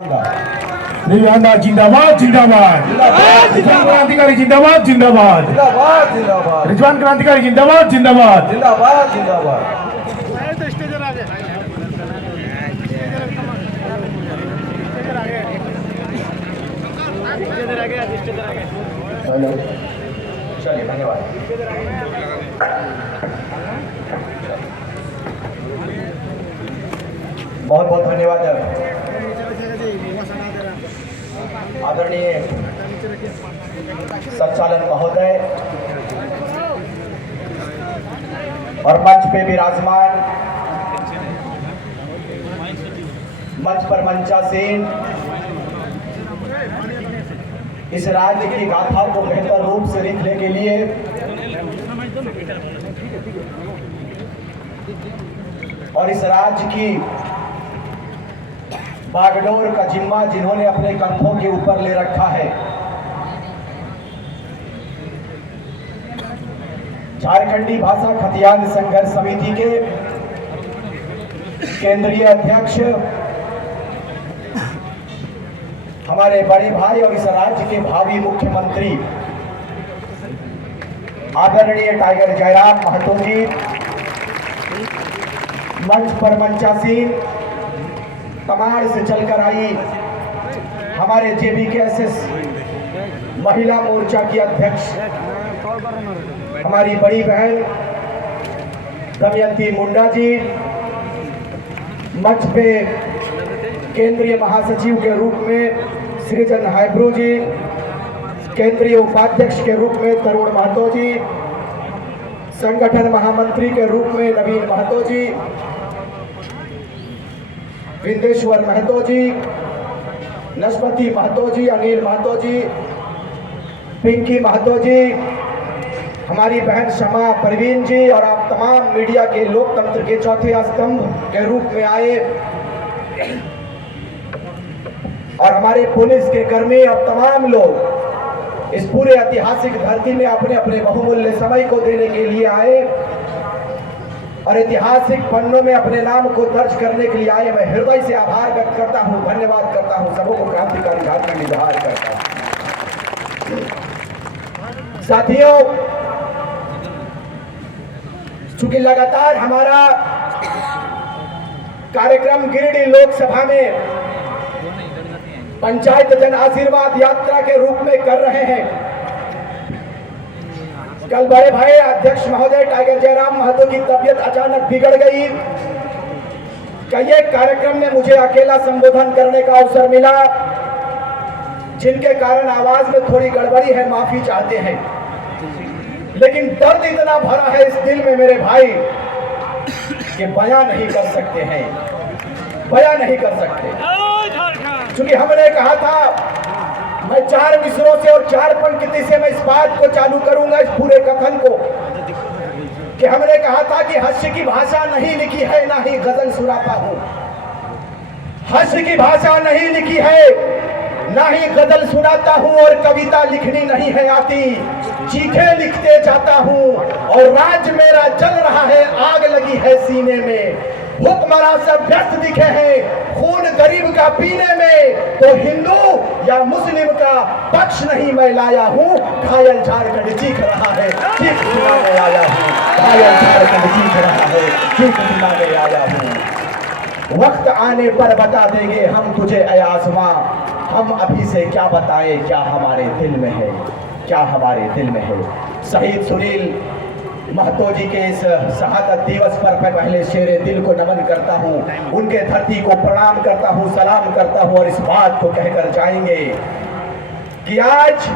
निराला जिंदाबाद जिंदाबाद रिजवान क्रांतिकारी जिंदाबाद जिंदाबाद रिजवान क्रांतिकारी जिंदाबाद जिंदाबाद चलिए धन्यवाद। बहुत बहुत धन्यवाद आदरणीय संचालन महोदय और मंच पे विराजमान मंच पर मंचासीन इस राज्य की गाथा को बेहतर रूप से लिखने के लिए और इस राज्य की बागडोर का जिम्मा जिन्होंने अपने कंधों के ऊपर ले रखा है, झारखंडी भाषा खतियान संघर्ष समिति के केंद्रीय अध्यक्ष हमारे बड़े भाई और इस राज्य के भावी मुख्यमंत्री आदरणीय टाइगर जयराम महतो जी, मंच पर मंचासीन तमाड़ से चलकर आई हमारे JBKSS महिला मोर्चा की अध्यक्ष हमारी बड़ी बहन दमयंती मुंडा जी, मंच पे केंद्रीय महासचिव के रूप में सृजन हाइब्रू जी, केंद्रीय उपाध्यक्ष के रूप में तरुण महतो जी, संगठन महामंत्री के रूप में नवीन महतो जी, विंदेश्वर महतो जी, नस्पति महतो जी, अनिल महतो जी, पिंकी महतो जी, हमारी बहन शमा परवीन जी और आप तमाम मीडिया के लोकतंत्र के चौथे स्तंभ के रूप में आए और हमारे पुलिस के कर्मी और तमाम लोग इस पूरे ऐतिहासिक धरती में अपने अपने बहुमूल्य समय को देने के लिए आए और ऐतिहासिक पन्नों में अपने नाम को दर्ज करने के लिए आए। मैं हृदय से आभार व्यक्त करता हूं, धन्यवाद करता हूं, सबों को क्रांतिकारी झारखंड इजहार करता हूं। साथियों, चूंकि लगातार हमारा कार्यक्रम गिरिडीह लोकसभा में पंचायत जन आशीर्वाद यात्रा के रूप में कर रहे हैं, कल बड़े भाई अध्यक्ष महोदय टाइगर जयराम महतो की तबीयत अचानक बिगड़ गई। कई एक कार्यक्रम में मुझे अकेला संबोधन करने का अवसर मिला, जिनके कारण आवाज में थोड़ी गड़बड़ी है, माफी चाहते हैं, लेकिन दर्द इतना भरा है इस दिल में मेरे भाई कि बयां नहीं कर सकते हैं, बयां नहीं कर सकते। क्योंकि हमने कहा था, मैं 4 मिसरों से और 4 पंक्ति से मैं इस बात को चालू करूंगा, इस पूरे कथन को, कि हमने कहा था कि हास्य की भाषा नहीं लिखी है, ना ही गजल सुनाता हूं। हास्य की भाषा नहीं लिखी है, ना ही गजल सुनाता हूं और कविता लिखनी नहीं है आती, चीखे लिखते जाता हूं और राज मेरा जल रहा है, आग लगी है सीने में, हुक्मरान सब व्यस्त दिखे हैं खून गरीब का पीने में, तो हिंदू या मुस्लिम का पक्ष नहीं मैं लाया हूं, घायल झारखंड चीख रहा है, चीख सुनाने आया हूं, घायल झारखंड चीख रहा है, चीख सुनाने आया हूं। वक्त आने पर बता देंगे हम तुझे ऐ आसमां, हम अभी से क्या बताएं क्या हमारे दिल में है, क्या हमारे दिल में है। शहीद सुनील महतो जी के इस शहादत दिवस पर मैं पहले शेरे दिल को नमन करता हूं, उनके धरती को प्रणाम करता हूं, सलाम करता हूं और इस बात को कहकर जाएंगे कि आज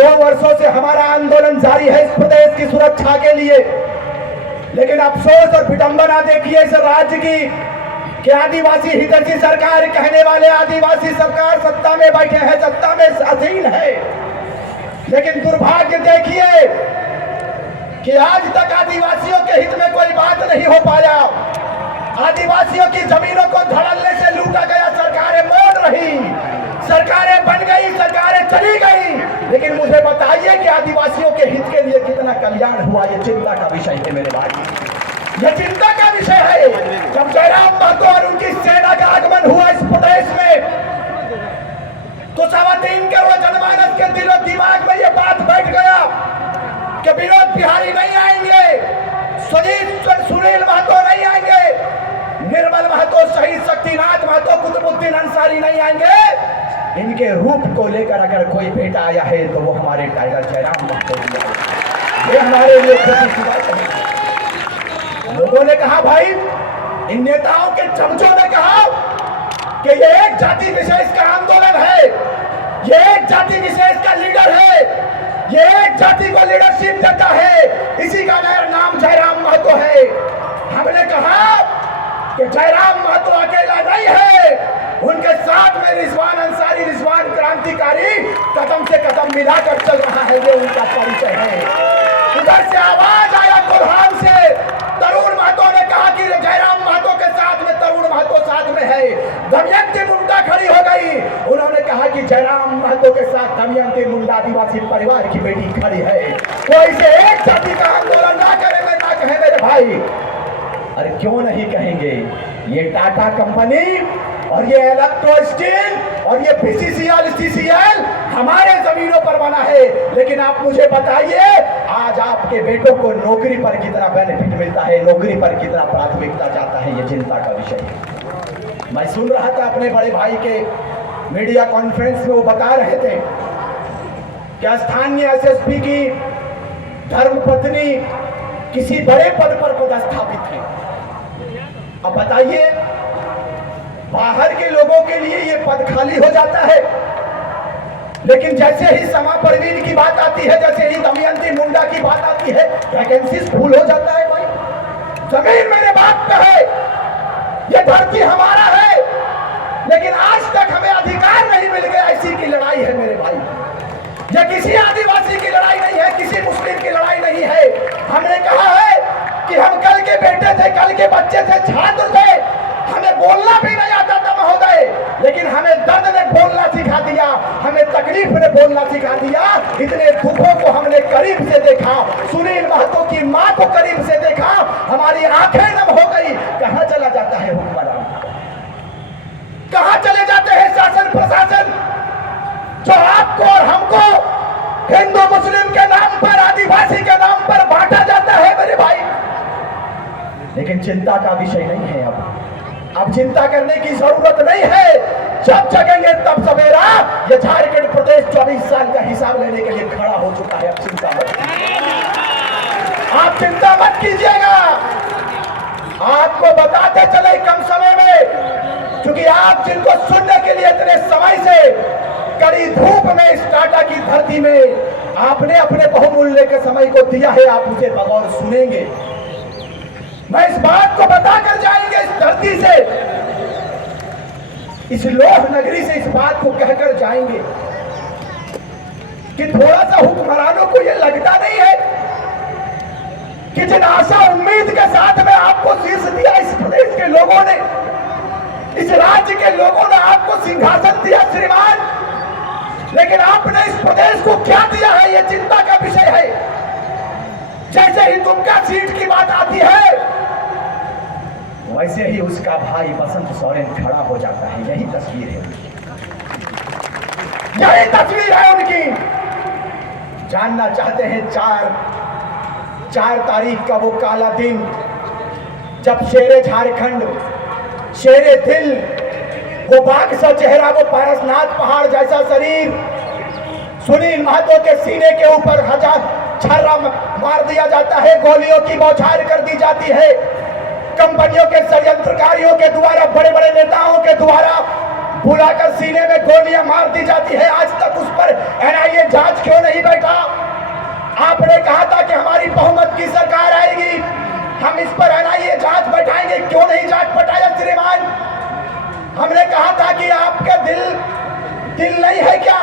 2 वर्षों से हमारा आंदोलन जारी है इस प्रदेश की सुरक्षा के लिए, लेकिन अफसोस और विडंबना देखिए इस राज्य की कि आदिवासी हितैषी सरकार कहने वाले आदिवासी सरकार सत्ता में बैठे हैं, सत्ता में अधीन है, लेकिन दुर्भाग्य देखिए कि आज तक आदिवासियों के हित में कोई बात नहीं हो पाया। आदिवासियों की जमीनों को धड़ल्ले से लूटा गया, सरकारें मौन रही, सरकारें बन गई, सरकारें चली गई, लेकिन मुझे बताइए कि आदिवासियों के हित के लिए कितना कल्याण हुआ, ये चिंता का विषय है मेरे भाई। यह चिंता का विषय है। जब जयराम महतो और उनकी सेना का आगमन हुआ इस प्रदेश में, तो 3.25 करोड़ जनमानस के दिलो दिमाग में यह बात बैठ गया कि विनोद बिहारी नहीं आएंगे, सुनील महतो नहीं आएंगे, निर्मल महतो, शहीद शक्तिनाथ महतो, कुतुबुद्दीन अंसारी नहीं आएंगे। इनके रूप को लेकर अगर कोई बेटा आया है तो वो हमारे टाइगर जयराम महतो जी आए। ये हमारे लिए खुशी की बात है। लोगों ने कहा, भाई इन नेताओं के चमचों ने कहा कि ये एक जाति विशेष का आंदोलन है, ये एक जाति विशेष का लीडर है, ये एक जाति को लीडरशिप देता है, इसी का नाम जयराम महतो है। हमने कहा कि जयराम महतो अकेला नहीं है, उनके साथ में रिजवान अंसारी, रिजवान क्रांतिकारी कदम से कदम मिलाकर चल रहा है, ये उनका परिचय है। उधर से आवाज आया कोल्हान से, तरुण महतो ने कहा कि जयराम महतो के साथ में तरुण महतो साथ में है। दमयंती मुंडा खड़ी हो गई, उन्होंने कहा कि जयराम महतो के साथ दमयंती मुंडा आदिवासी परिवार की बेटी खड़ी है। कोई से एक जाति का आंदोलन ना करे, मैं ना कहे मेरे भाई। अरे क्यों नहीं कहेंगे, ये टाटा कंपनी और ये इलेक्ट्रो स्टील और ये बीसीसीएल, सीसीएल हमारे जमीनों पर बना है। लेकिन आप मुझे बताइए, आज आपके बेटों को नौकरी पर कितना बेनिफिट मिलता है, नौकरी पर कितना प्राथमिकता जाता है, ये चिंता का विषय है। मैं सुन रहा था अपने बड़े भाई के मीडिया कॉन्फ्रेंस में, वो बता रहे थे कि स्थानीय एसएसपी की धर्मपत्नी किसी बड़े पद पर पदस्थापित है। अब बताइए, बाहर के लोगों के लिए ये पद खाली हो जाता है, लेकिन जैसे ही समा परवीन की बात आती है, जैसे ही दमयंती मुंडा की बात आती है, वैकेंसीज फुल हो जाता है। भाई जमीन मेरे बाप का है, ये धरती हमारा है, लेकिन आज तक हमें अधिकार नहीं मिल गया। इसी की लड़ाई है मेरे भाई, ये किसी आदिवासी की लड़ाई नहीं है, किसी मुस्लिम की लड़ाई नहीं है। हमने कहा है कि हम कल के बेटे थे, कल के बच्चे थे, छात्र थे, हमें बोलना भी नहीं आता था महोदय, लेकिन हमें दर्द ने बोलना सिखा दिया, हमें तकलीफ ने बोलना सिखा दिया। इतने दुखों को हमने करीब से देखा, सुनील महतो की मां को करीब से देखा, हमारी आंखें नम हो गई। कहां चला जाता है हुक्मरान, कहां चले जाते हैं शासन प्रशासन, जो आपको और हमको हिंदू मुस्लिम के नाम पर, आदिवासी के नाम पर बांटा जाता है मेरे भाई। लेकिन चिंता का विषय नहीं है। अब चिंता करने की जरूरत नहीं है, जब जगेंगे तब सवेरा। ये झारखंड प्रदेश 24 साल का हिसाब लेने के लिए खड़ा हो चुका है। अब चिंता मत, आप चिंता मत कीजिएगा। आपको बताते चले कम समय में, क्योंकि आप जिनको सुनने के लिए इतने समय से कड़ी धूप में इस टाटा की धरती में आपने अपने बहुमूल्य के समय को दिया है, आप उसे बगौर सुनेंगे। मैं इस बात को बताकर जाएंगे इस धरती से, इस लोह नगरी से इस बात को कहकर जाएंगे कि थोड़ा सा हुक्मरानों को यह लगता नहीं है कि जिन आशा उम्मीद के साथ में आपको शीर्ष दिया इस प्रदेश के लोगों ने, इस राज्य के लोगों ने आपको सिंहासन दिया श्रीमान, लेकिन आपने इस प्रदेश को क्या दिया है, यह चिंता का विषय है। जैसे ही दुमका सीट की बात आती है, वैसे ही उसका भाई बसंत सोरेन खड़ा हो जाता है। यही तस्वीर है, यही तस्वीर है उनकी। जानना चाहते हैं 4 तारीख का वो काला दिन, जब शेरे झारखंड, शेरे दिल, वो बाघ सा चेहरा, वो पारसनाथ पहाड़ जैसा शरीर, सुनील महतो के सीने के ऊपर 1000 छर्रा मार दिया जाता है, गोलियों की बौछार कर दी जाती है, कंपनियों के षड्यंत्रकारियों के द्वारा, बड़े बड़े नेताओं के द्वारा बुलाकर सीने में गोलियां मार दी जाती है। आज तक उस पर एनआईए जांच क्यों नहीं बैठा? आपने कहा था कि हमारी बहुमत की सरकार आएगी, हम इस पर एनआईए जांच बैठाएंगे, क्यों नहीं जांच बैठाया श्रीमान? हमने कहा था कि आपके दिल नहीं है क्या?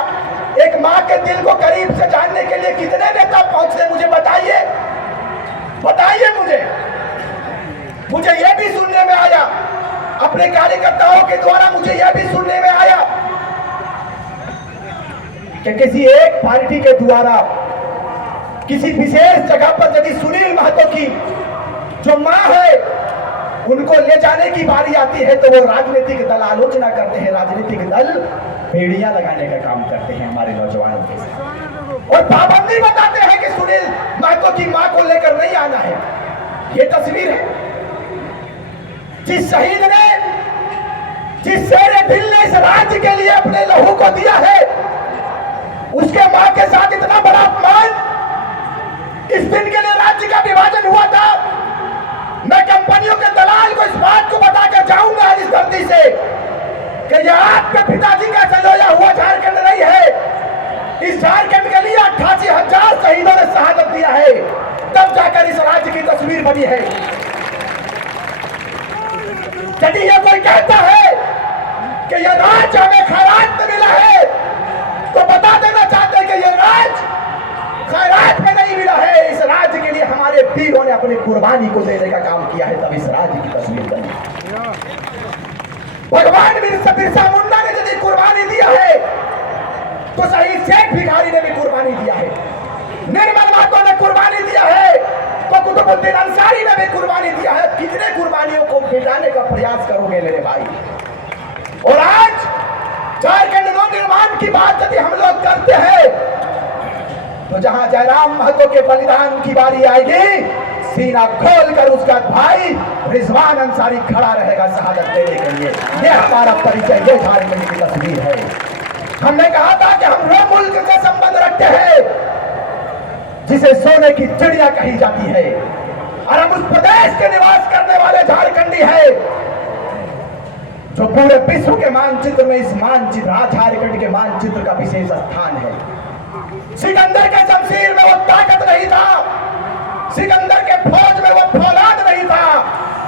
एक माँ के दिल को करीब से जानने के लिए कितने नेता पहुंचते, मुझे बताइए, बताइए मुझे यह भी सुनने में आया, अपने कार्यकर्ताओं के द्वारा मुझे यह भी सुनने में आया कि किसी एक पार्टी के द्वारा किसी विशेष जगह पर यदि सुनील महतो की जो माँ है उनको ले जाने की बारी आती है तो वो राजनीतिक दल आलोचना करते हैं, राजनीतिक दल बेड़ियां लगाने का काम करते हैं हमारे नौजवानों के साथ और पाबंदी बताते हैं कि सुनील महतो की मां को लेकर नहीं आना है। ये तस्वीर है जिस शहीद ने, जिस शेर दिल ने इस राज्य के लिए अपने लहू को दिया है, उसके मां के साथ इतना बड़ा अपमान। इस दिन के लिए राज्य का विभाजन हुआ था। मैं कंपनियों के दलाल को इस बात को बताकर जाऊंगा आज इस धरती से कि यह आपके पिताजी का सजोया हुआ झारखंड नहीं है। इस झारखंड के लिए 88,000 शहीदों ने शहादत दिया है, तब जाकर इस राज्य की तस्वीर बनी है। यदि यह कोई कहता है कि यह राज्य हमें खैरात में मिला है तो बता देना चाहते हैं कि यह राज्य खैरात में नहीं मिला है। इस राज्य के लिए हमारे वीरों ने अपनी कुर्बानी को देने का काम किया है, तब इस राज्य की तस्वीर बनी। भगवान बिरसा मुंडा ने यदि कुर्बानी दिया है तो शहीद शेख भिखारी ने भी कुर्बानी दिया है, निर्मल महतो ने कुर्बानी दिया है तो कुतुबुद्दीन अंसारी ने भी कुर्बानी दिया है। कितने कुर्बानियों को मिटाने का प्रयास करोगे मेरे भाई? और आज झारखंड नवनिर्माण की बात यदि हम लोग करते हैं तो जहां जयराम महतो के बलिदान की बारी आएगी, सीना खोलकर उसका भाई रिजवान अंसारी खड़ा रहेगा शहादत देने के लिए। यह हमारा परिचय, ये झारखंड की तस्वीर है। हमने कहा था कि हम वो मुल्क से संबंध रखते हैं जिसे सोने की चिड़िया कही जाती है, और हम उस प्रदेश के निवास करने वाले झारखंडी हैं जो पूरे विश्व के मानचित्र में इस मानचित्र झारखंड के मानचित्र का विशेष स्थान है। सिकंदर के शमशीर में वो ताकत नहीं था, सिकंदर के फौज में वो फौलाद नहीं था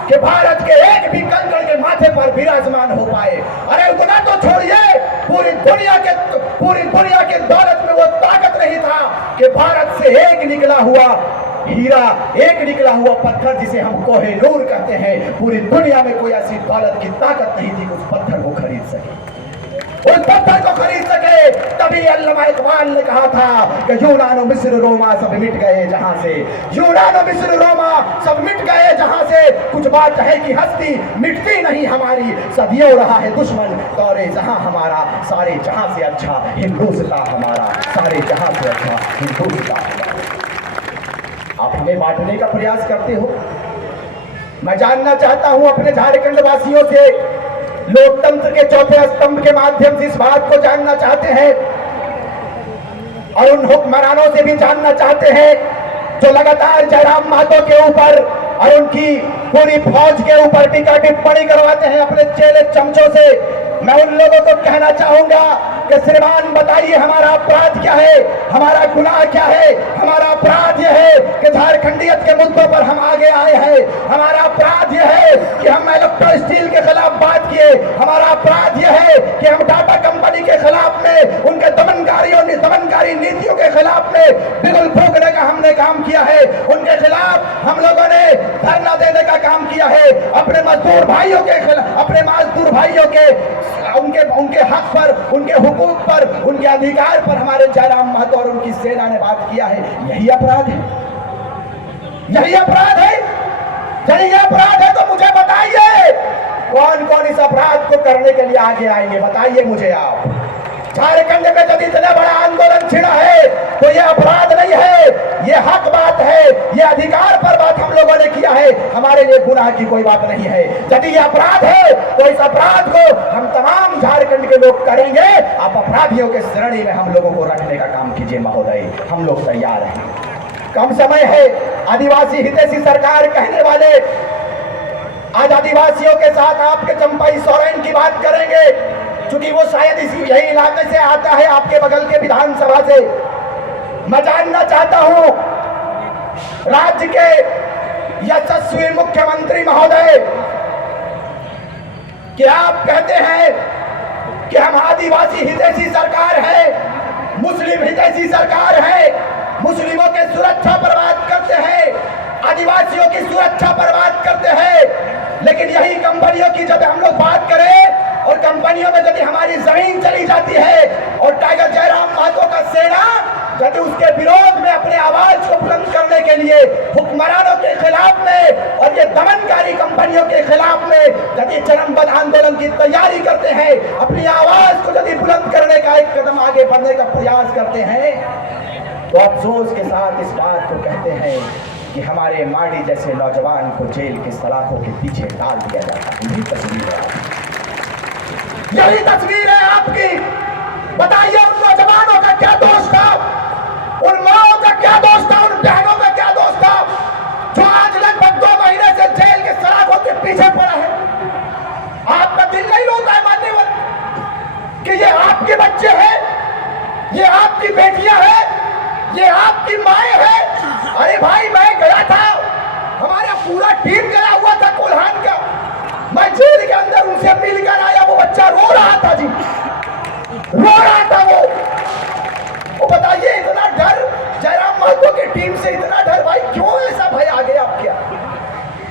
कि भारत के एक भी कंकड़ के माथे पर विराजमान हो पाए। अरे उतना तो छोड़िए, पूरी दुनिया के दौलत में वो ताकत नहीं था कि भारत से एक निकला हुआ हीरा, एक निकला हुआ पत्थर जिसे हम कोहिनूर कहते हैं, पूरी दुनिया में कोई ऐसी दौलत की ताकत नहीं थी कि उस पत्थर को खरीद सके, उस पत्थर को खरीद सके। तभी अल्लामा इकबाल ने कहा था कि यूनान और मिस्र रोमा सब मिट गए जहां से, यूनान और मिस्र रोमा सब मिट गए जहां से, कुछ बात है कि हस्ती मिटती नहीं हमारी, सदियों रहा है दुश्मन दौरे जहां हमारा, सारे जहां से अच्छा हिंदुस्तान हमारा, सारे जहां से अच्छा हिंदुस्तान हमारा। आप हमें बांटने का प्रयास करते हो। मैं जानना चाहता हूं अपने झारखंड वासियों से, लोकतंत्र के चौथे स्तंभ के माध्यम से इस बात को जानना चाहते हैं और उन हुक्मरानों से भी जानना चाहते हैं जो लगातार जयराम महतो के ऊपर और उनकी पूरी फौज के ऊपर टीका टिप्पणी करवाते हैं अपने चेले चमचों से। मैं उन लोगों को कहना चाहूंगा कि श्रीमान बताइए हमारा अपराध क्या है, हमारा गुनाह क्या है? हमारा अपराध यह है कि झारखंडियत के मुद्दों पर हम आगे आए हैं। हमारा अपराध यह है कि हम इलेक्ट्रो स्टील के खिलाफ बात किए। हमारा अपराध यह है कि हम टाटा कंपनी के खिलाफ में, उनके दमनकारी नीतियों के खिलाफ में बिगुल फूंकने का हमने काम किया है। उनके खिलाफ हम लोगों ने धरना देने का काम किया है। अपने मजदूर भाइयों के खिलाफ, अपने मजदूर भाइयों के उनके हक पर, उनके हुकूक पर, उनके अधिकार पर हमारे जयराम महतो और उनकी सेना ने बात किया है। यही अपराध है, यही अपराध है। यदि यह अपराध है तो मुझे बताइए कौन कौन इस अपराध को करने के लिए आगे आएंगे? बताइए मुझे आप। झारखंड में जब इतना बड़ा आंदोलन छिड़ा है तो यह अपराध नहीं है, यह हक बात है, यह अधिकार पर बात हम लोगों ने किया है। हमारे लिए गुनाह की कोई बात नहीं है। यदि यह अपराध है तो इस अपराध को हम तमाम झारखंड के लोग करेंगे। आप अपराधियों के श्रेणी में हम लोगों को रखने का काम कीजिए महोदय, हम लोग तैयार हैं। कम समय है, आदिवासी हितैषी सरकार कहने वाले आज आदिवासियों के साथ आपके चंपाई सोरेन की बात करेंगे, क्योंकि वो शायद इसी यही इलाके से आता है, आपके बगल के विधानसभा से। मैं जानना चाहता हूं राज्य के यशस्वी मुख्यमंत्री महोदय, कि आप कहते हैं कि हम आदिवासी हितैषी सरकार है, मुस्लिम हितैषी सरकार है, मुस्लिमों के सुरक्षा पर बात करते हैं, आदिवासियों की सुरक्षा पर बात करते हैं। लेकिन यही कंपनियों की जब हम लोग बात करें और कंपनियों में यदि हमारी जमीन चली जाती है और टाइगर जयराम महतो का सेना उसके विरोध में अपने आवाज को बुलंद करने के लिए हुक्मरानों के खिलाफ में और बुलंद करने का एक कदम आगे बढ़ने का प्रयास करते हैं तो अफसोस के साथ इस बात को कहते हैं कि हमारे माडी जैसे नौजवान को जेल के सलाखों के पीछे डाल दिया जाता है। यही तस्वीर है आपकी, यही तस्वीर है आपकी। बताइए उन नौजवानों का क्या दोष था, उन माओ का क्या दोष था, उन बहनों का क्या दोष था जो आज लगभग 2 महीने से जेल के सलाखों के पीछे पड़ा है। आपका दिल नहीं रोता है मान्यवर कि ये आपके बच्चे हैं, ये आपकी बेटियां हैं, ये आपकी माएं हैं। अरे भाई मैं गया था, हमारा पूरा टीम गया हुआ था कोल्हान का, मैं जेल के अंदर उनसे मिलकर आया। वो बच्चा रो रहा था जी, रो रहा था वो बताइए इतना डर जयराम महतो की टीम से, इतना डर भाई क्यों ऐसा भय आ गया आपके,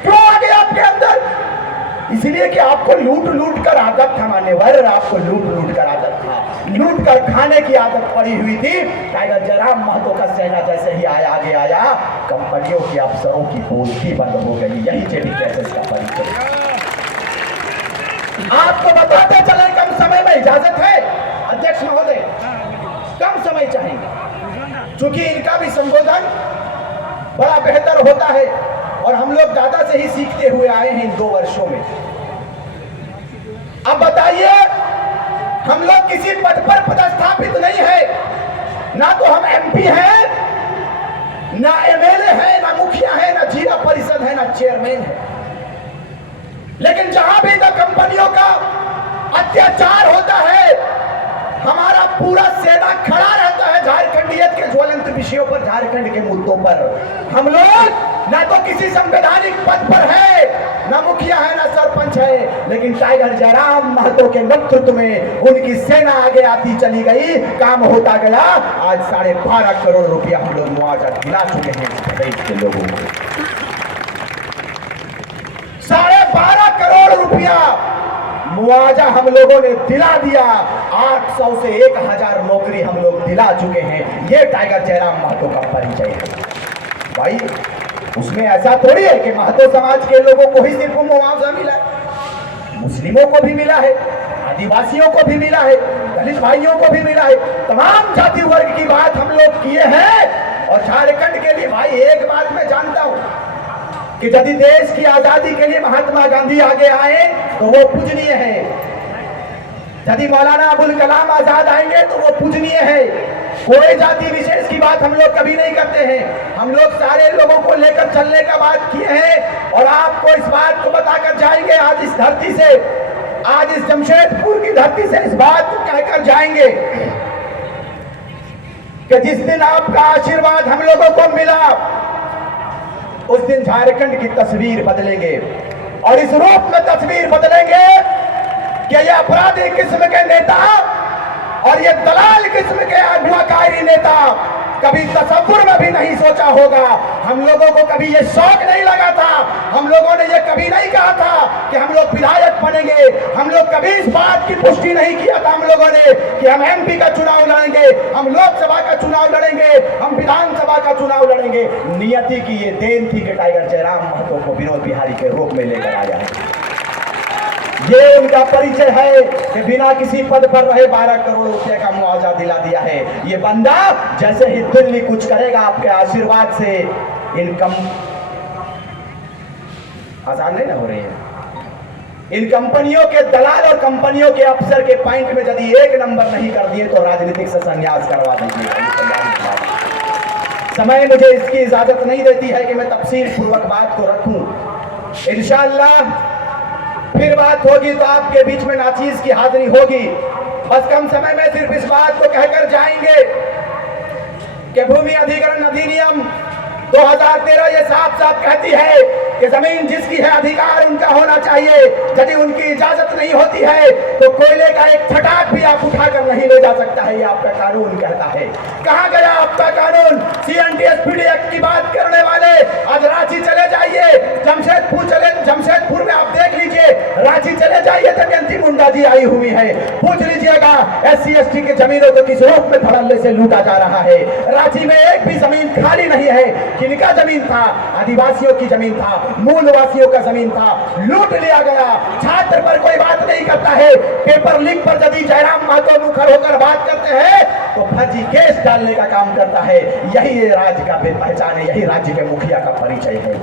क्यों आ गया आपके अंदर? इसलिए कि आपको लूट लूट कर आदत था मान्यवर, आपको लूट लूट कर आदत था, लूट कर खाने की आदत पड़ी हुई थी। टाइगर जयराम महतो का सेना जैसे ही आगे आया, कंपनियों के अफसरों की बोलती बंद हो गई। यही जेडी कैसेस का परिचय। आपको बताते चले कम समय में इजाजत है अध्यक्ष महोदय, कम समय चाहिए, क्योंकि इनका भी संबोधन बड़ा बेहतर होता है और हम लोग ज्यादा से ही सीखते हुए आए हैं इन 2 वर्षों में। अब बताइए, हम लोग किसी पद पर पदस्थापित नहीं है, ना तो हम एमपी हैं, ना एमएलए हैं, ना मुखिया है, ना जिला परिषद है, ना चेयरमैन है। लेकिन जहां भी तो कंपनियों का अत्याचार होता है, हमारा पूरा सेना खड़ा रहता है झारखंडियत के ज्वलंत विषयों पर, झारखंड के मुद्दों पर। हम लोग ना तो किसी संवैधानिक पद पर है, ना मुखिया है, ना सरपंच है, लेकिन टाइगर जयराम महतो के नेतृत्व में उनकी सेना आगे आती चली गई, काम होता गया। आज 12.5 करोड़ रुपया हम लोग मुआवजा दिला चुके हैं प्रदेश के लोगों को। 12.5 करोड़ रुपया मुआवजा हम लोगों ने दिला दिया। 800 से 1000 नौकरी हम लोग दिला चुके हैं। ये टाइगर जयराम महतो का परिचय है भाई। उसमें ऐसा थोड़ी है कि महतो समाज के लोगों को ही सिर्फ मुआवजा मिला है, मुस्लिमों को भी मिला है, आदिवासियों को भी मिला है, दलित भाइयों को भी मिला है, तमाम जाति वर्ग की बात हम लोग किए हैं। और झारखंड के लिए भाई एक बात मैं जानता हूं कि यदि देश की आजादी के लिए महात्मा गांधी आगे आए तो वो पूजनीय है, यदि मौलाना अबुल कलाम आजाद आएंगे तो वो पूजनीय है। कोई जाति विशेष की बात हम लोग कभी नहीं करते हैं, हम लोग सारे लोगों को लेकर चलने का बात किए हैं। और आपको इस बात को बताकर जाएंगे आज इस धरती से, आज इस जमशेदपुर की धरती से इस बात को कहकर जाएंगे कि जिस दिन आपका आशीर्वाद हम लोगों को मिला उस दिन झारखंड की तस्वीर बदलेंगे। और इस रूप में तस्वीर बदलेंगे कि ये अपराधी किस्म के नेता और ये दलाल किस्म के अगुवाकारी नेता कभी तसव्वुर में भी नहीं सोचा होगा। हम लोगों को कभी ये शौक नहीं लगा था, हम लोगों ने ये कभी नहीं कहा था कि हम लोग विधायक बनेंगे, हम लोग कभी इस बात की पुष्टि नहीं किया था हम लोगों ने कि हम एमपी का चुनाव लड़ेंगे, हम लोकसभा का चुनाव लड़ेंगे, हम विधानसभा का चुनाव लड़ेंगे। नियति की ये देन थी कि टाइगर जयराम महतो को विनोद बिहारी के रूप में लेकर आया है। ये उनका परिचय है कि बिना किसी पद पर रहे 12 करोड़ रुपए का मुआवजा दिला दिया है। ये बंदा जैसे ही दिल्ली कुछ करेगा आपके आशीर्वाद से, इनकम आसान नहीं ना हो रही है, इन कंपनियों के दलाल और कंपनियों के अफसर के पॉइंट में यदि 1 नंबर नहीं कर दिए तो राजनीतिक से संन्यास करवा दीजिए। समय मुझे इसकी इजाजत नहीं देती है कि मैं तफसील पूर्वक बात को रखूं। इंशाअल्लाह फिर बात होगी तो आपके बीच में नाचीज की हाजिरी होगी। बस कम समय में सिर्फ इस बात को कहकर जाएंगे कि भूमि अधिग्रहण अधिनियम 2013 ये साफ साफ कहती है कि जमीन जिसकी है अधिकार उनका होना चाहिए। यदि उनकी इजाजत नहीं होती है तो कोयले का एक फटाक भी आप उठाकर नहीं ले जा सकता है, ये आपका कानून कहता है। कहां गया आपका कानून? CNTS-PD एक्ट की बात करने वाले आज रांची चले जाइए, जमशेदपुर में आप देख लीजिए, रांची चले जाइए दमयंती मुंडा जी आई हुई है, पूछ लीजिएगा SC/ST की जमीनों को किस रूप में धड़ल्ले से लूटा जा रहा है। रांची में एक भी जमीन खाली नहीं है। किनका जमीन था? आदिवासियों की जमीन था, मूलवासियों का जमीन था, लूट लिया गया। छात्र पर कोई बात नहीं करता है, पेपर लीक पर यदि जयराम महतो मुखर होकर बात करते हैं तो फर्जी केस डालने का काम करता है। यही राज्य का पहचान है, यही राज्य के मुखिया का परिचय है।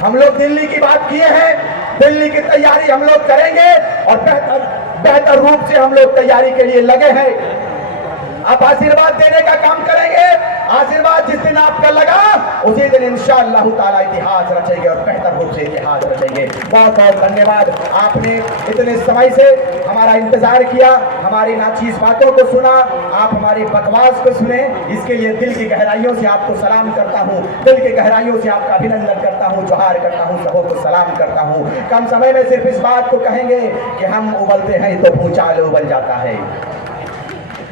हम लोग दिल्ली की बात किए हैं, दिल्ली की तैयारी हम लोग करेंगे और बेहतर रूप से हम लोग तैयारी के लिए लगे हैं। आप आशीर्वाद देने का काम करेंगे। आशीर्वाद जिस दिन आपका लगा उसी दिन इंशाअल्लाह ताला इतिहास रचेंगे और बेहतर रूप से इतिहास रचेंगे। बहुत बहुत धन्यवाद, आपने इतने समय से हमारा इंतजार किया, हमारी नाचीज बातों को सुना, आप हमारी बकवास को सुने, इसके लिए दिल की गहराइयों से आपको सलाम करता हूँ, दिल की गहराइयों से आपका अभिनंदन करता हूँ, जोहार करता हूँ, सबों को सलाम करता हूँ। कम समय में सिर्फ इस बात को कहेंगे कि हम उबलते हैं तो भूचाल उबल जाता है,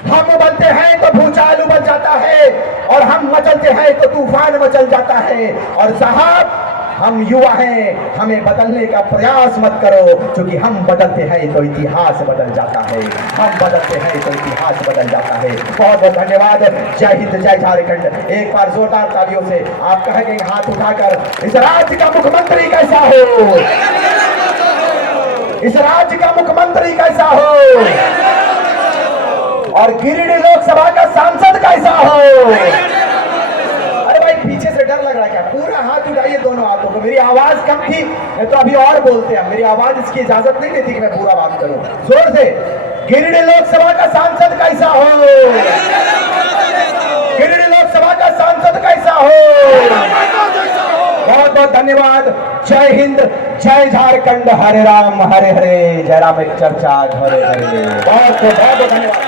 हम उबलते हैं तो भूचाल उबल जाता है, और हम मचलते हैं तो तूफान मचल जाता है। और साहब हम युवा हैं, हमें बदलने का प्रयास मत करो, क्योंकि हम बदलते हैं तो इतिहास बदल जाता है, हम बदलते हैं तो इतिहास बदल जाता है। बहुत बहुत धन्यवाद। जय हिंद, जय झारखंड। एक बार जोरदार तालियों से आप कहेंगे हाथ उठाकर, इस राज्य का मुख्यमंत्री कैसा हो, इस राज्य का मुख्यमंत्री कैसा हो, और गिरिडीह लोकसभा का सांसद कैसा हो। अरे भाई पीछे से डर लग रहा है क्या? पूरा हाथ उठाइए दोनों हाथों को। मेरी आवाज कम थी तो अभी और बोलते हैं, मेरी आवाज इसकी इजाजत नहीं देती कि मैं पूरा बात करूं। जोर से, गिरिडीह लोकसभा का सांसद कैसा हो, गिरिडीह लोकसभा का सांसद कैसा हो। बहुत बहुत धन्यवाद। जय हिंद, जय झारखंड। हरे राम हरे हरे, जय राम एक चर्चा हरे हरे। बहुत बहुत धन्यवाद।